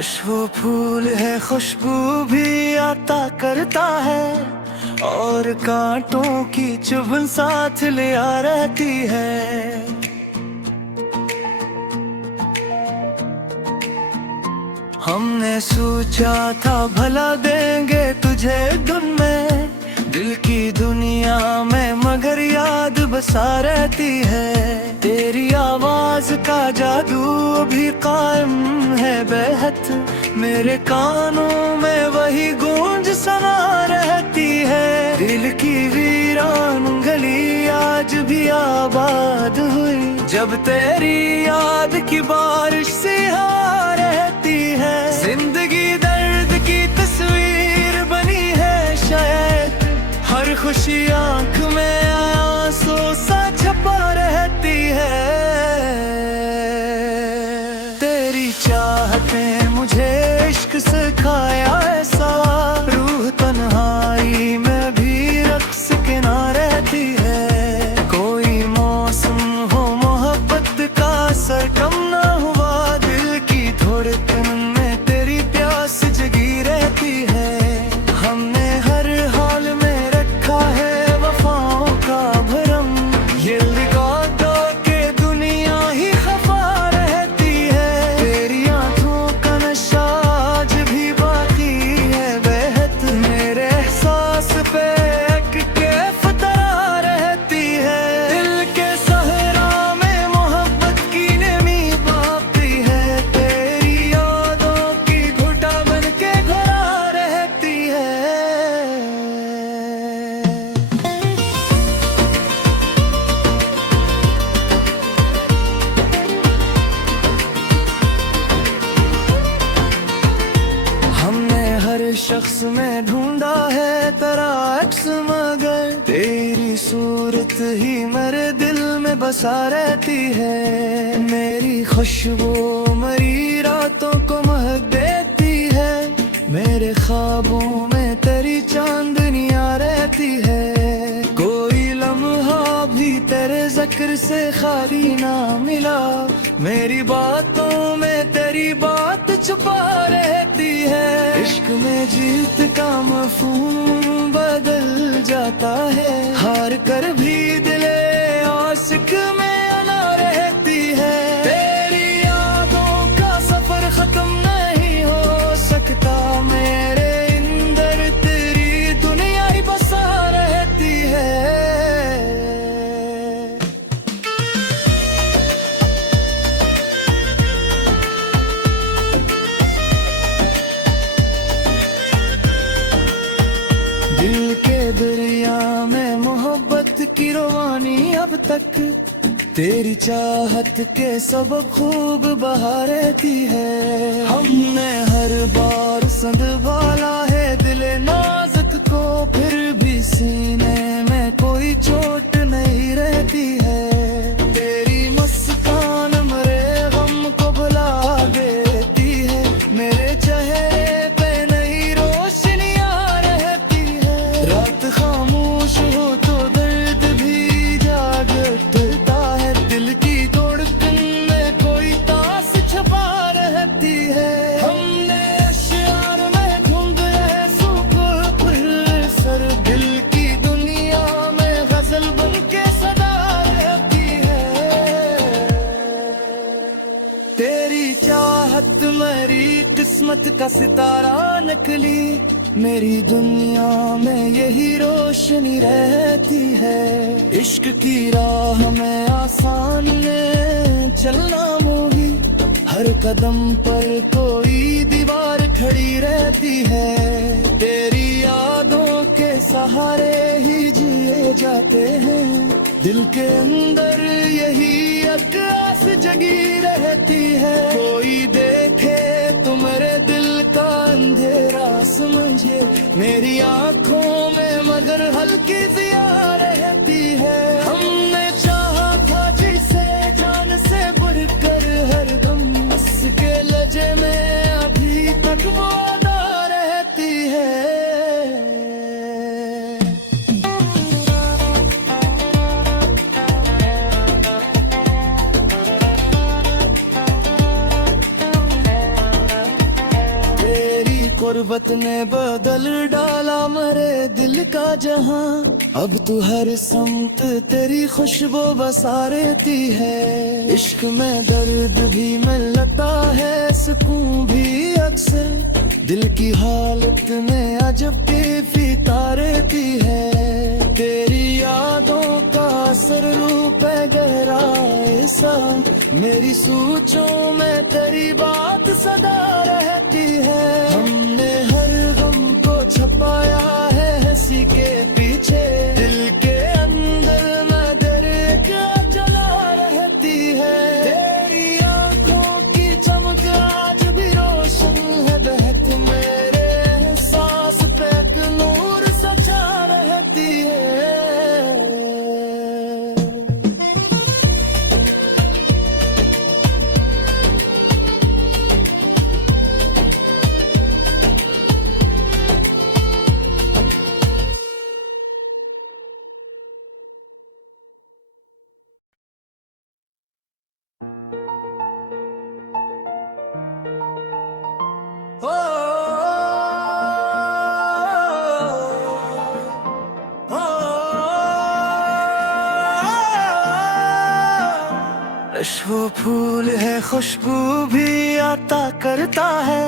काश वो फूल है खुशबू भी आता करता है, और कांटों की चुभन साथ ले आ रहती है। हमने सोचा था भला देंगे तुझे धुन में, दिल की दुनिया में मगर याद बसा रहती है। तेरी आवाज का जादू अभी कायम है बेहद, मेरे कानों में वही गूंज सना रहती है। दिल की वीरान गली आज भी आबाद हुई, जब तेरी याद की बारिश सी आ रहती है। जिंदगी दर्द की तस्वीर बनी है शायद, हर खुशी आंख में आंसू सा छपा रहती है। तेरी चाहतें मुझे इश्क सिखाया ऐसा, रूह तन्हाई में भी रक्स के ना रहती है। कोई मौसम हो मोहब्बत का असर कम ना हुआ, दिल की धड़कन में तेरी प्यास जगी रहती है। हमने हर हाल में रखा है वफाओं का भरम, ये लगा दो के दुनिया ही खफा रहती है। तेरी आंखों का नशा आज भी बाकी है बेहद, मेरे एहसास पे के फतरा रहती है। दिल के सहरा में मोहब्बत की नमी बाकी है, तेरी यादों की घुटा बन के घरा रहती है। हमने हर शख्स में ढूंढा है तेरा अक्स, मगर तेरी सूरत ही मेरे दिल में बसा रहती है। मेरी खुशबू मरी रातों को महक देती है, मेरे ख्वाबों में तेरी चांदनियां रहती है। कोई लम्हा भी तेरे जिक्र से खाली ना मिला, मेरी बातों में तेरी बात छुपा रहती है। इश्क में जीत का मफहूम बदल जाता है, हार कर भी दिले आशिक में अना रहती है। तेरी यादों का सफर खत्म नहीं हो सकता, मेरे अंदर तेरी दुनिया ही बसा रहती है। दिल के दरिया में मोहब्बत की रवानी अब तक, तेरी चाहत के सबक खूब बहा रहती है। हमने हर बार संभाला है दिल नाजुक को, फिर भी सीने में कोई चोट नहीं रहती है। तेरी मुस्कान मेरे गम को भुला देती है, मेरे चेहरे पे नई रोशनियां रहती है। रात खामोश हो तो दर्द भी जाग उठता है, दिल की धड़कन में कोई तास छपा रहती है। हमने अश्यार में ढूंढ है सुकून फिर सर, दिल की दुनिया में गजल बन के सदा रहती है। तेरी चाहत मेरी किस्मत का सितारा नकली, मेरी दुनिया में यही रोशनी रहती है। इश्क की राह में आसान ने चलना मोही, हर कदम पर कोई दीवार खड़ी रहती है। तेरी यादों के सहारे ही जिए जाते हैं, दिल के अंदर यही एक आस जगी रहती है। कोई देखे तो मेरे दिल का अंधेरा समझे, मेरी आंखों में मगर हल्की जिया रहती है। हमने चाहा था जिसे जान से बढ़कर हरदम, हंस के लजे में अभी तक वो अदा रहती है। गुर्बत ने बदल डाला मेरे दिल का जहां। अब तू हर समत तेरी खुशबू बसा रहती है। इश्क में दर्द भी मिलता है, सुकून भी अक्सर। दिल की हालत में अजब कैफियत रहती है। तेरी यादों का असर रूप है गहरा ऐसा, मेरी सोचों में तेरी बात सदा रहती है। हमने हर गम को छुपाया है हंसी के पीछे, दिल के अंदर में दर्द जला रहती है। तेरी आंखों की चमक आज भी रोशन है, बहक मेरे एहसास पे एक नूर सचा रहती है। वो फूल है खुशबू भी आता करता है,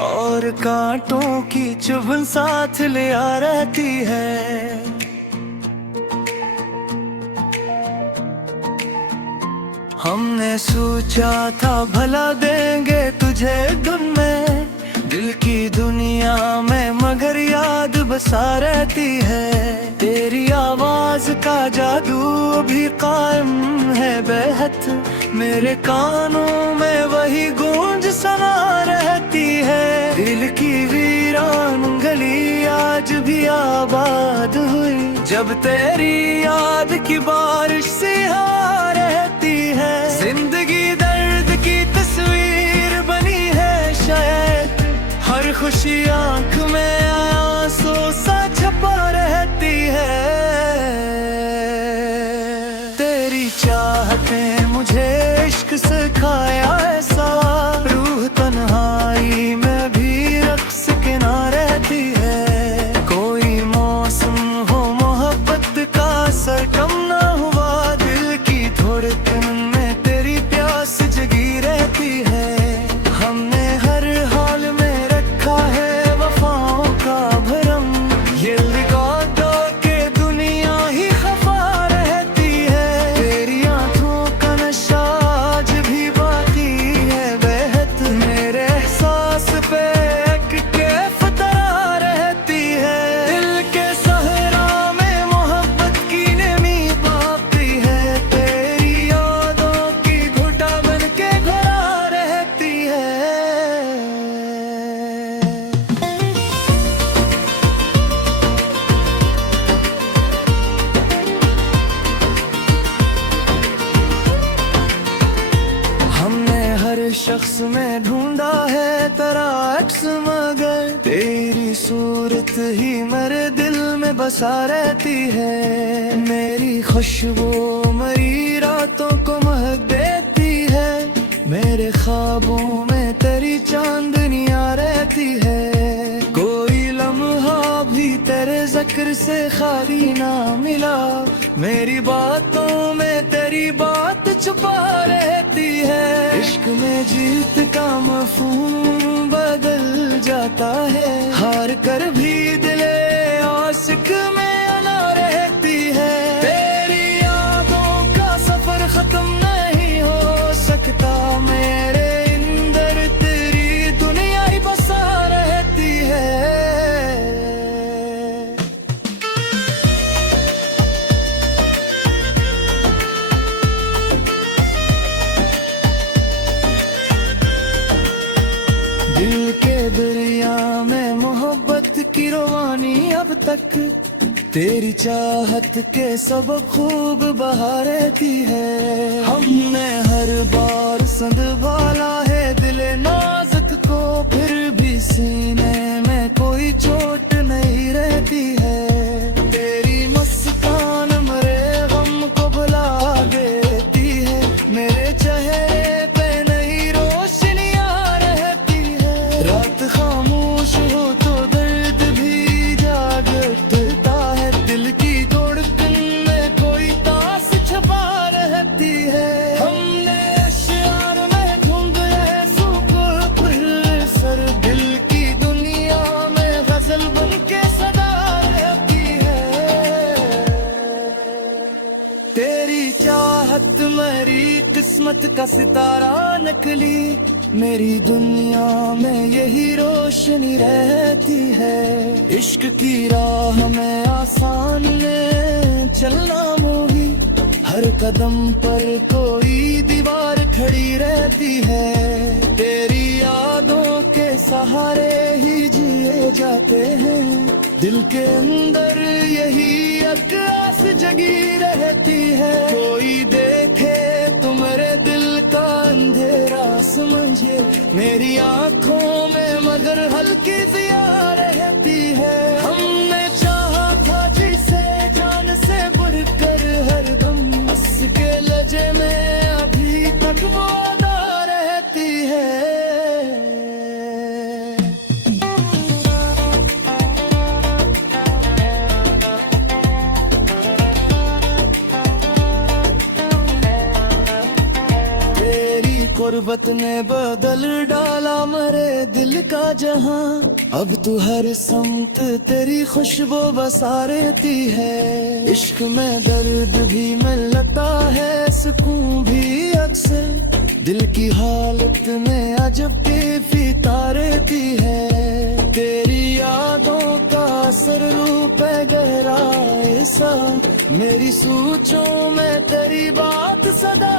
और कांटों की चुभन साथ ले आ रहती है। हमने सोचा था भला देंगे तुझे धुन में, दिल की दुनिया में मगर याद बसा रहती है। तेरी आवाज का जादू भी कायम है बेहद, मेरे कानों में वही गूंज समा रहती है। दिल की वीरान गली आज भी आबाद हुई, जब तेरी याद की बारिश सी आ रहती है। जिंदगी दर्द की तस्वीर बनी है शायद, हर खुशी आंख में आंसू सा छपा रहती है। तेरी चाहतें मुझे इश्क सिखाया ऐसा, रूह तन्हाई में भी रक्स के ना रहती है। कोई मौसम हो मोहब्बत का असर कम ना हुआ, दिल की धड़कन में तेरी प्यास जगी रहती है। हमने हर हाल में रखा है वफाओं का भरम, ये लगा दो के दुनिया ही खफा रहती है। तेरी आंखों का नशा आज भी बाकी है बेहद, मेरे एहसास पे एक कैफ तरा रहती है। दिल के सहरा में मोहब्बत की नमी बाकी है, तेरी यादों की घुटा बन के घरा रहती है। हमने हर शख्स में ढूंढा है तेरा अक्स, मगर तेरी सूरत ही मेरे दिल में बसा रहती है। मेरी खुशबू मरी रातों को महक देती है, मेरे ख्वाबों में तेरी चांदनियां रहती है। कोई लम्हा भी तेरे जिक्र से खाली ना मिला, मेरी बातों में तेरी बात छुपा रहती है। इश्क में जीत का मफहूम बदल जाता है, हार कर भी दिले आशिक में अना रहती है। तेरी यादों का सफर खत्म नहीं हो सकता, मेरे अंदर तेरी दुनिया ही बसा रहती है। दिल के दरिया में मोहब्बत की रवानी अब तक, तेरी चाहत के सब खूब बहा रहती है। हमने हर बार संभाला है दिल नाजुक को, फिर भी सीने में कोई चोट नहीं रहती है। तेरी मुस्कान मेरे गम को भुला देती है, मेरे चेहरे पे नई रोशनियां रहती है। रात खामोश किस्मत का सितारा नकली, मेरी दुनिया में यही रोशनी रहती है। इश्क की राह में आसान में चलना मोही, हर कदम पर कोई दीवार खड़ी रहती है। तेरी यादों के सहारे ही जिए जाते हैं, दिल के अंदर यही एक आस जगी रहती है। कोई देखे तो मेरे दिल का अंधेरा समझे, मेरी आंखों में मगर हल्की जिया रहती है। हमने चाहा था जिसे जान से बढ़कर हरदम, हंस के लजे में अभी तक वो अदा रहती है। गुर्बत ने बदल डाला मेरे दिल का जहां, अब तू हर समत तेरी खुशबू बसा रहती है। इश्क में दर्द भी मिलता है, सुकून भी अक्सर, दिल की हालत में अजब कैफियत रहती है। तेरी यादों का असर रूप है गहरा ऐसा, मेरी सोचों में तेरी बात सदा